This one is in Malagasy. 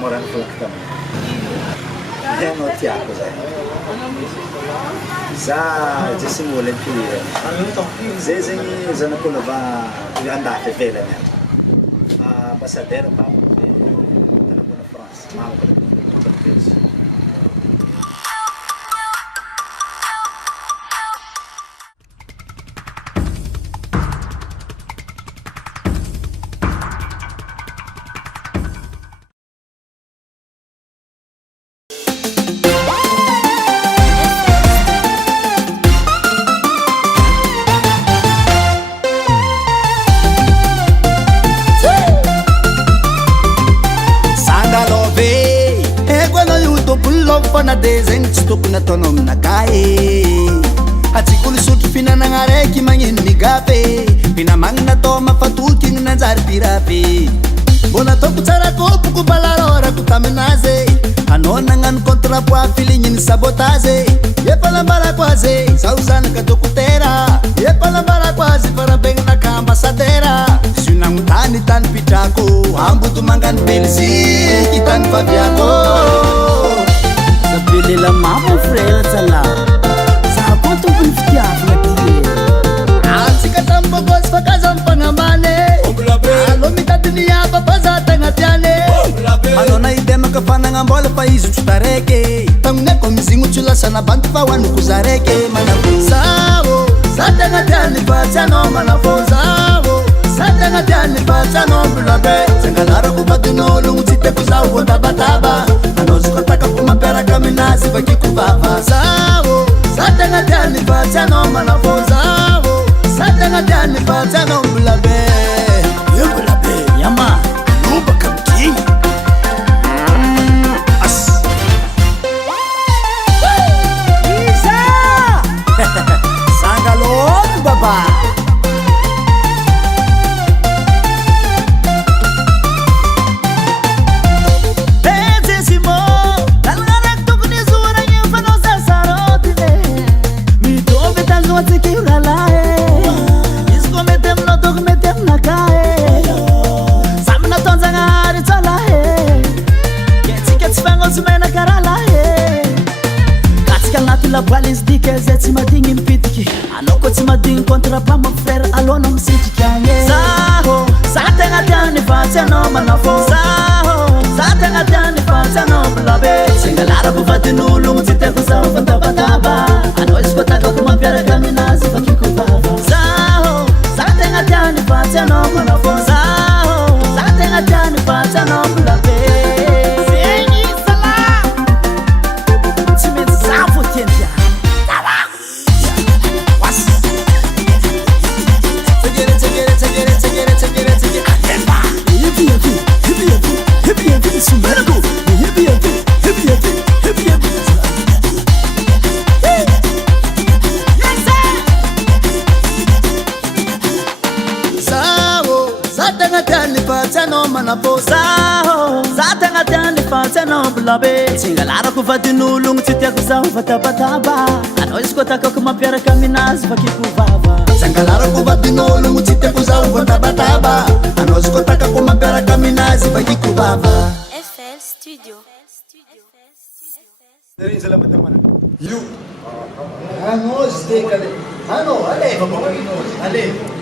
morano falaky tamina. Anao tiako zay. Za jesy mola impire. Zay zegny zanako lava andafy ivelany any. Ambassadeur papa tanambona France. Mamako tanambona. Fana de zegny tsy tokony ataonao aminakahy atsikoly sotro finanagna araiky magnino migafy finamagnana atao mafatoky igny nanjary pirapy mbô nataoko tsara kopoko balarorako taminazy anao nagnano contrat poa filigniny sabotazy efa lambarako azy zaho zanaka dokotera efa lambarako azy farabegnanaka ambasadera sionagnontany tany pitrako ambodo mangano belziky tany faviako Belela mama frère tsala Zaha koa tompony fitiavana ty Antsika tambogosy fakaza mpanambane Alo mitadiny aba baza tegna tiane Anao na idemaka fanagnambola fa izy tso taraiky Tamineko mizigno tso lasana banty fa hoanoko zaraiky manavo Zaho, za tegna tiany fa tsy anao manavo Zaho, za tegna tiany fa tsy anao mbolabe Zangalarako badin'ologno tsy teko zaho vondabataba Anao zokataka ko mampiaraka aminazy vakiko vava Zaho, za tegna tiany fa tsy anao manavo Zaho, za tegna tiany fa tsy anao mbolabe Mbolabe, yama, lobaka miginy Isa! Sangaloto baba La voile is dik zay tsy madigny mipitiky anao koa tsy madigny contre pas mon frère alona misitiky agny Zaho, za tegna tiany fa tsy anao manavo Zaho, za tegna tiany fa tsy anao mbolabe Sengalarako vadin'ologno tsy tiako zaho fantabataba Anao izy koa takako mampiaraka aminazy vakiko vava Zaho, za tegna tiany fa tsy anao manavo Zaho, za tegna tiany fa tsy anao mbolabe Zaho, za tegna tiany fa tsy anao mbolabe Tsingalarako vadin'ologno tsy tiako zaho fatabataba Anao izy koa takako mampiaraka aminazy vakiko vava Tsingalarako vadin'ologno tsy tiako zaho fatabataba Anao izy koa takako mampiaraka aminazy vakiko vava FL Studio Rinza la mana. Io Ano, zdekale Ano, aleva, ale